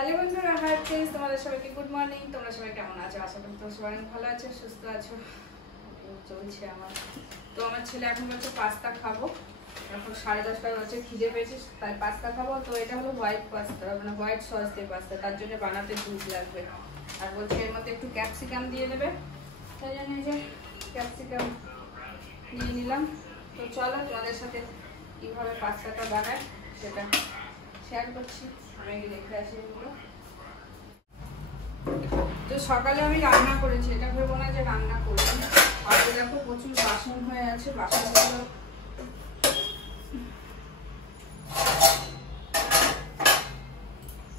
Hello বন্ধুরা, hi friends, তোমাদের সবাইকে গুড মর্নিং। তোমরা সবাই কেমন আছো? আশা করি তোমরা সবাই ভালো আছো, সুস্থ আছো। চলছে আমার তো আমার ছেলে এখন বলছে পাস্তা খাবো। এখন 10:30 হচ্ছে, খিদে পেয়েছে তাই পাস্তা খাবো। তো এটা হলো হোয়াইট পাস্তা, মানে হোয়াইট সস দিয়ে পাস্তা। তার জন্য বানাতে দুধ লাগবে। আর বলছে এর মধ্যে একটু ক্যাপসিকাম দিয়ে দেবে, তাই জন্য এই যে ক্যাপসিকাম নিয়ে নিলাম। তো চলো তোমাদের সাথে কীভাবে পাস্তাটা বানায় সেটা শেয়ার করছি। আমি দেখে আসি এগুলো। তো সকালে আমি রান্না করেছি, এটা ভেবো না যে রান্না করলাম। আর দেখো প্রচুর বাসন হয়ে আছে, বাসনগুলো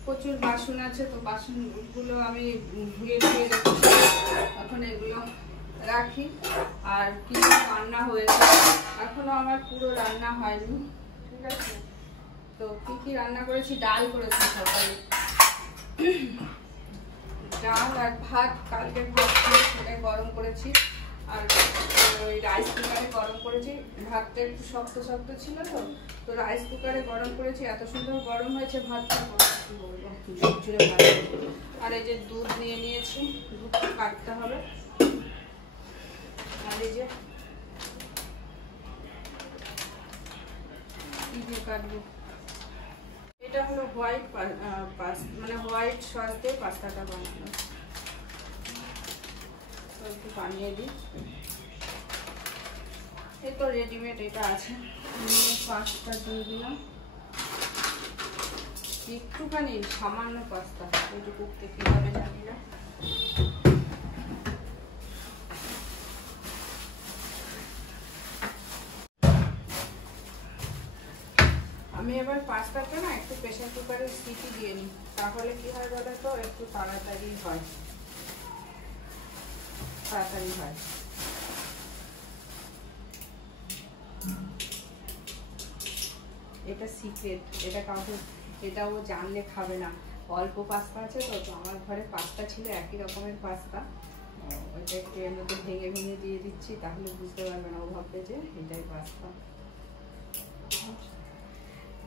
প্রচুর বাসন আছে। তো বাসনগুলো আমি ধুয়ে ধুয়ে রেখেছি, এখন এগুলো রাখি। আর কিছু রান্না হয়েছে, এখনো আমার পুরো রান্না হয়নি, ঠিক আছে। তো কি রান্না করেছি, ডাল করেছি সকালে, ডাল আর ভাত। কালকে ভাত সেটাই গরম করেছি, আর ওই রাইস কুকারে গরম করেছি। ভাতটা একটু শক্ত শক্ত ছিল, তো রাইস কুকারে গরম করেছি। এত সুন্দর গরম হয়েছে ভাতটা, কি বলবো, ঝুরঝুরে ভাত। আর এই যে দুধ নিয়ে নিয়েছি, দুধটা কাটতে হবে। আর এই যে কি দিয়ে কাটবো, এটা হলো হোয়াইট মানে হোয়াইট সস দিয়ে পাস্তাটা বানানো। একটু বানিয়ে দিই, এই তো রেডিমেড এটা আছে। পাস্তা দিয়ে দিলাম, একটুখানি সামান্য পাস্তা, একটু করতে কীভাবে জানি না। আমি এবার পাস্তাটা না একটু প্রেসার কুকারে সিটি দিয়ে নিই, তাহলে কি হয় বলো তো, একটু তাড়াতাড়ি হয়। এটা সিক্রেট, এটা কাউকে, এটা ও জানলে খাবে না। অল্প পাস্তা আছে তো আমার ঘরে পাস্তা ছিল একই রকমের পাস্তা, ওইটা একটু এর মধ্যে ভেঙে ভেঙে দিয়ে দিচ্ছি, তাহলে বুঝতে পারবে না, ও ভাববে যে এটাই পাস্তা।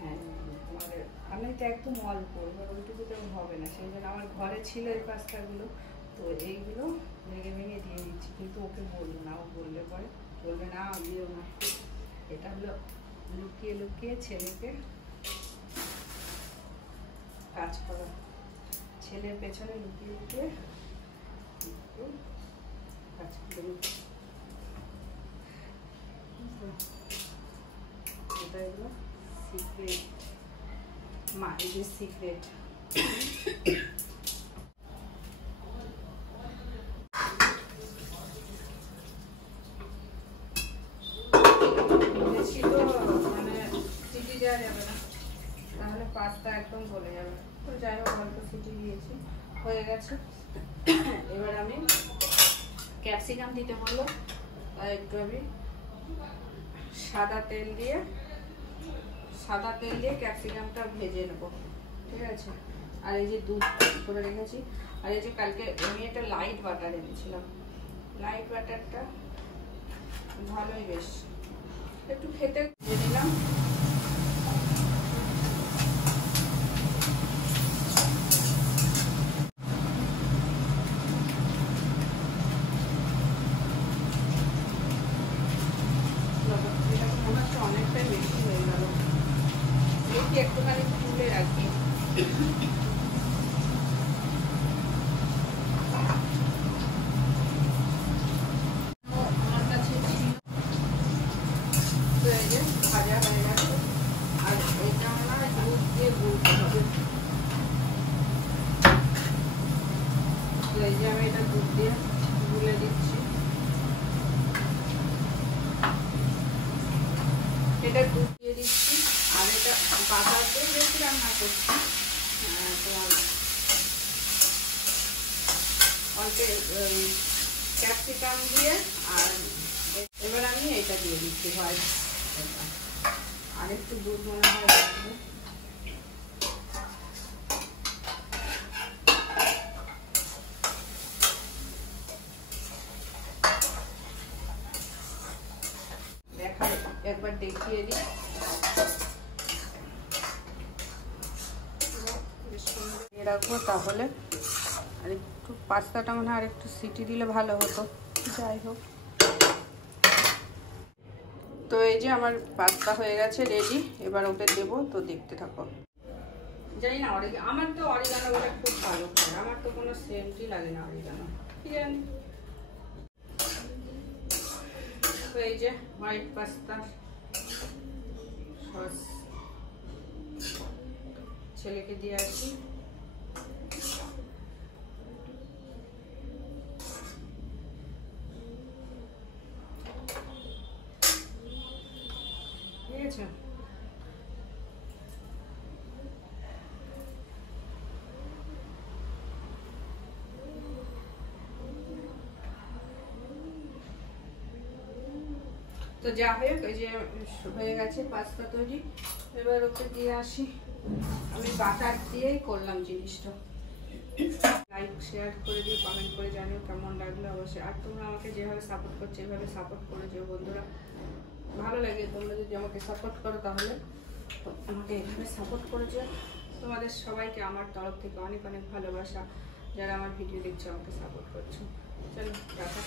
হ্যাঁ, আমি তো একদম অল্প, এবার ওইটুকু তো হবে না, সেই জন্য আমার ঘরে ছিল এই পাস্তাগুলো। তো এইগুলো ভেঙে ভেঙে দিয়ে দিচ্ছি, কিন্তু ওকে বলবো না, ও বললে পরে বলবে না আমিও না। এটা হলো লুকিয়ে লুকিয়ে ছেলেকে কাজ করা, ছেলের পেছনে লুকিয়ে লুকিয়ে কাজ করে। এটা এগুলো সিক্রেট, মা এই যে সিক্রেট। তাহলে পাস্তা একদম গলে যাবে। তো যাই হোক, অল্প সিটি দিয়েছি, হয়ে গেছে। এবার আমি ক্যাপসিকাম দিতে বললো, তাই একটু আমি সাদা তেল দিয়ে ক্যাপসিকামটা ভেজে নেবো, ঠিক আছে। আর এই যে দুধ করে রেখেছি, আর এই যে কালকে আমি একটা লাইট বাটার এনেছিলাম, লাইট বাটারটা ভালোই, বেশ একটু খেতে দিয়ে দিলাম। অনেকটাই বেশি হয়ে গেল, দেখি একটুখানি তুলে রাখি। আমার কাছে ভাজা হয়ে গেছে, আর এটা না দুধ দিয়ে গুলতে হবে। এই যে আমি এটা দুধ দিয়ে গুলে দিচ্ছি, এটা দুধ দিয়ে দিচ্ছি। আর এটা বাটার দিয়ে বেশি রান্না করছি, তোমার অল্প ক্যাপসিকাম দিয়ে। আর এবার আমি এটা দিয়ে দিচ্ছি হোয়াইট, আর একটু দুধ মনে হয় রাখবো। একবার দেখিয়ে দিই, রাখবো তাহলে। আর একটু পাস্তাটা মনে হয় আর একটু সিটি দিলে ভালো হতো, যাই হোক। তো এই যে আমার পাস্তা হয়ে গেছে রেডি, এবার ওকে দেবো, তো দেখতে থাকো। জানি না আমার তো অরিগানো বলে খুব ভালো খায়, আমার তো কোনো সেন্টই লাগে না অরিগানো, কি জানি। তো এই যে হোয়াইট পাস্তা সস ছেলেকে দিয়ে আসি। ঠিক আছে, তো যা হোক এই যে হয়ে গেছে পাস্তা তৈরি, এবার ওকে দিয়ে আসি। আমি বাটার দিয়েই করলাম জিনিসটা। লাইক শেয়ার করে দিও, কমেন্ট করে জানিও কেমন লাগলো অবশ্যই। আর তোমরা আমাকে যেভাবে সাপোর্ট করছো এভাবে সাপোর্ট করে যেও বন্ধুরা, ভালো লাগে। তোমরা যদি আমাকে সাপোর্ট করো তাহলে আমাকে এভাবে সাপোর্ট করে যেও। তোমাদের সবাইকে আমার তরফ থেকে অনেক অনেক ভালোবাসা, যারা আমার ভিডিও দেখছো আমাকে সাপোর্ট করছো। চলো টাটা।